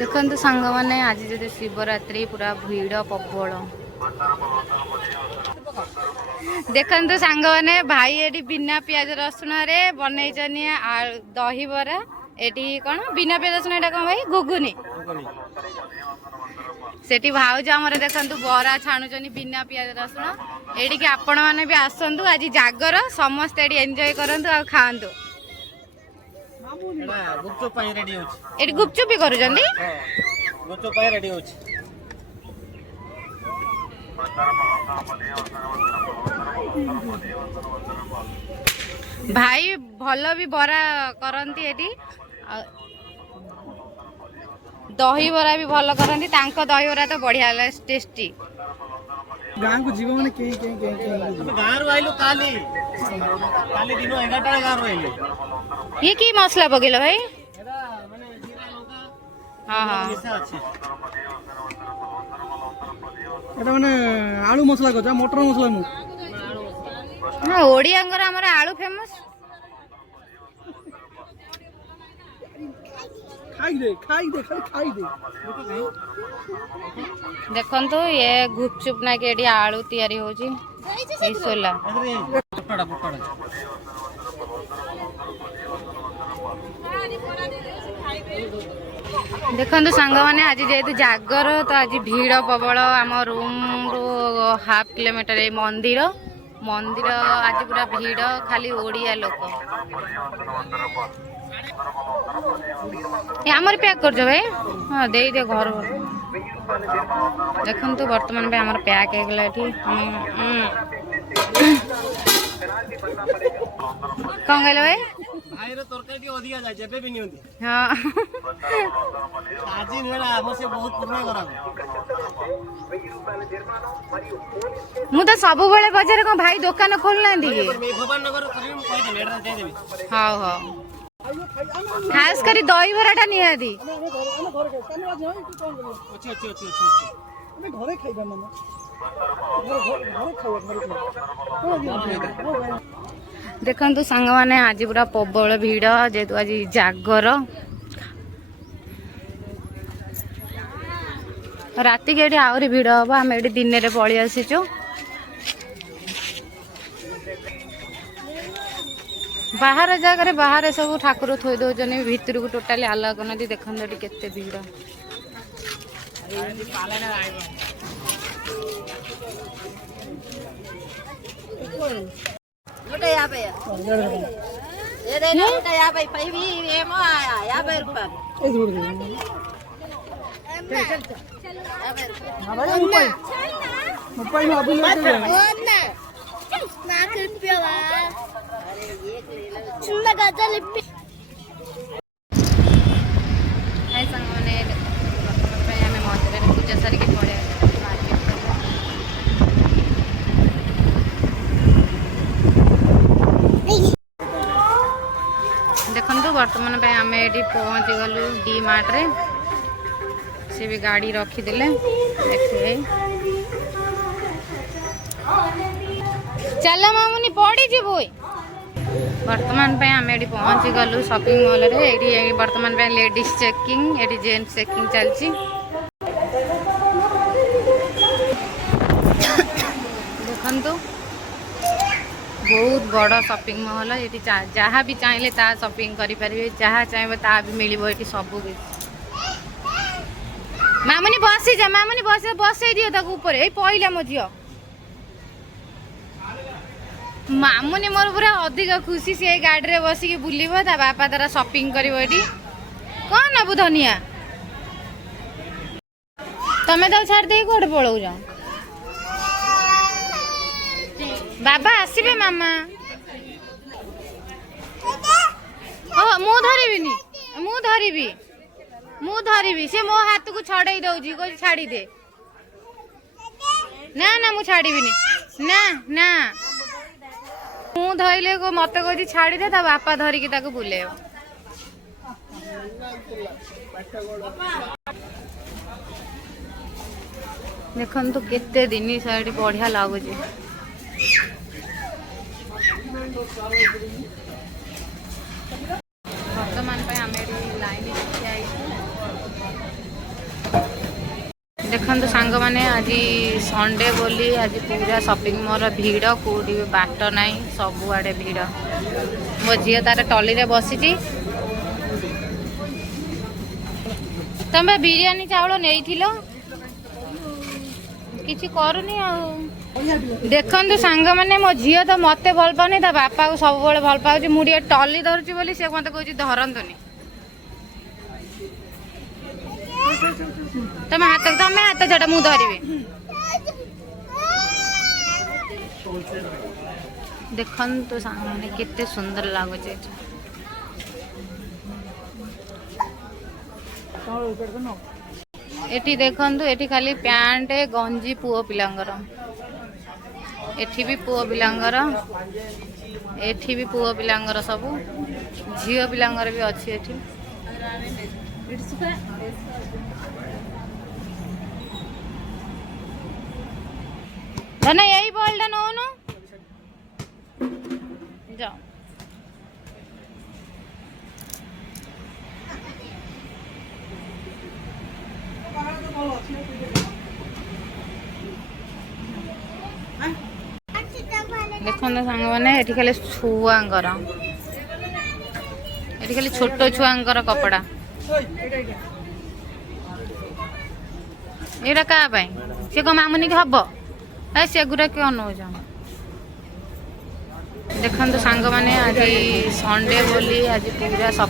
देखु सांग मैंने आज जो शिवरात्रि पूरा भिड़ प्रबल देखु सांग मैंने भाई ये बिना पियाज रसुण रे बनई दही बरा ये कौन बिना पियाज रसुण एटा कौन भाई घुगुनी सेठी भाउज आमर देखु बरा छाणुचनी बिना पियाज रसुण एडिके आपण माने भी आसंतु आज जागर समस्त एडी एंजॉय करंतु आ खांतु गुपचुप पाई रेडी होछि एडी गुपचुप भी करूचंदी गुपचुप पाई रेडी होछि भाई भलो भी बरा करंती एडी दही बरा भी भलो करंती तांको दही बरा तो बढ़िया टेस्टी गाँव को जीवन में के गाँव रो आइलो काली काली दिनो 11 टा गाँव रो आइलो ये की मसला पकेलो भाई एदा माने जीरा लंका हां हां मिसा अछि एटा माने आलू मसला को मटर मसला नु हां ओडियांगर हमर आलू फेमस खाई दे खाली खाई दे देखंतु ये गुपचुप ना के आलू तैयारी होजी ए सोला पटड़ा पटड़ा देखंतु सांग माने आज जेतु जागर तो आज भीड़ प्रबल आम रूम रो हाफ किलोमीटर मंदिर मंदिर आज पूरा भीड़ खाली ओडिया लोक आमर पैक कर भाई हाँ दे दे घर देखु तो बर्तमान पे आमर पैक हो गला कौन कहल भाई भाई रो तरकारी अधिका जाय जेबे भी नहीं होती हां आज नेला हम से बहुत पुराना करा मु तो सब बेले बाजार को भाई दुकान खोल ना दी भवान नगर करिम कहि दे लेडा दे देबी हां हां खास करी दही बराटा निया दी देखंतु सांग माने आज पूरा प्रबल भीड़ जेतु आज जागर राति के आहरी भीड़ हम आम ये दिन में पलि आसीचु बाहर जगह बाहर सब ठाकुर थोई दौन भितर को टोटाली आला करना देखते केते भीड़ पूजा सारिक पड़े देखु बर्तमान पे आम ये पहुँची गलु डी मार्ट रे से भी गाड़ी रखीदे देखिए चल मामुनी पड़ी जीवु बर्तमान पे आम ये पहुँची गलु शॉपिंग मॉल रे ये बर्तमान पे लेडीज चेकिंग ये जेंट्स चेकिंग चलची देखंतु बहुत बड़ शॉपिंग मॉल ये जहाँ भी चाहिए ता शॉपिंग करें जहाँ चाहिए ता भी मिल ये सब मामुनी बसी जा मामुनी बस दियो ताको ऊपर ए पहिला मो झियो मामुनी मोर पूरा अधिक खुशी से गाड़ी रे बसिक बुलव ता बापा तारा शॉपिंग करिवो एटी कौन नबु धनिया तमे तो छाड़ दे कोड पळौ जा बाबा आसीबे मामा ओ मु धरिबी से मो हाथ को छड़ाई दउजी को छाड़ी दे ना ना मु छाड़ीबिनी ना ना मु धइले को मते को छाड़ी दे ता बापा धरिकी ताको बुलेयो देखन तो केते दिन साइड बढ़िया लागुजी ବର୍ତ୍ତମାନ ପାଇଁ ଆମେ ଏଠି ଲାଇନରେ ଠିଆ ହେଇଛୁ। ଦେଖନ୍ତୁ ସାଙ୍ଗମାନେ ଆଜି ସଣ୍ଡେ ବୋଲି ଆଜି ପୁରା ସପିଂ ମଲ୍ ଭିଡ଼, କେଉଁଠି ବି ବାଟ ନାହିଁ, ସବୁଆଡ଼େ ଭିଡ଼। ମୋ ଝିଅ ତାର ଟଲିରେ ବସିଛି। ତମେ ବିରିୟାନୀ ଚାଉଳ ନେଇଥିଲ, କିଛି କରୁନି ଆଉ। ଦେଖନ୍ତୁ ସାଙ୍ଗମାନେ ମୋ ଝିଅ ତ ମତେ ଭଲ ପାଉନି, ତା ବାପାକୁ ସବୁବେଳେ ଭଲ ପାଉଛି। ମୁଁ ଟିକେ ଟଲି ଧରୁଛି ବୋଲି ସେ ମତେ କହୁଛି ଧରନ୍ତୁନି। ତମେ ହାତ ଛାଡ, ମୁଁ ଧରିବି। ଦେଖନ୍ତୁ ସାଙ୍ଗମାନେ କେତେ ସୁନ୍ଦର ଲାଗୁଛି ଏଠି। ଏଠି ଦେଖନ୍ତୁ, ଏଠି ଖାଲି ପ୍ୟାଣ୍ଟ ଗଞ୍ଜି ପୁଅ ପିଲାଙ୍କର। ଏଠି ବି ପୁଅ ପିଲାଙ୍କର, ଏଠି ବି ପୁଅ ପିଲାଙ୍କର, ସବୁ ଝିଅ ପିଲାଙ୍କର ବି ଅଛି ଏଠି। ଧନ ଏଇ ବଲଟା ନଉନୁ ଯାଅ। ଦେଖନ୍ତୁ ସାଙ୍ଗମାନେ ଏଠି ଖାଲି ଛୁଆଙ୍କର, ଏଠି ଖାଲି ଛୋଟ ଛୁଆଙ୍କର କପଡ଼ା। ଏଇଟା କାହା ପାଇଁ? ସେ କଣ ମାମୁନିକି ହବ? ସେଗୁଡ଼ା କିଏ ଅନଉଛ? ଦେଖନ୍ତୁ ସାଙ୍ଗମାନେ ଆଜି ସଣ୍ଡେ ବୋଲି ଆଜି ପୁରା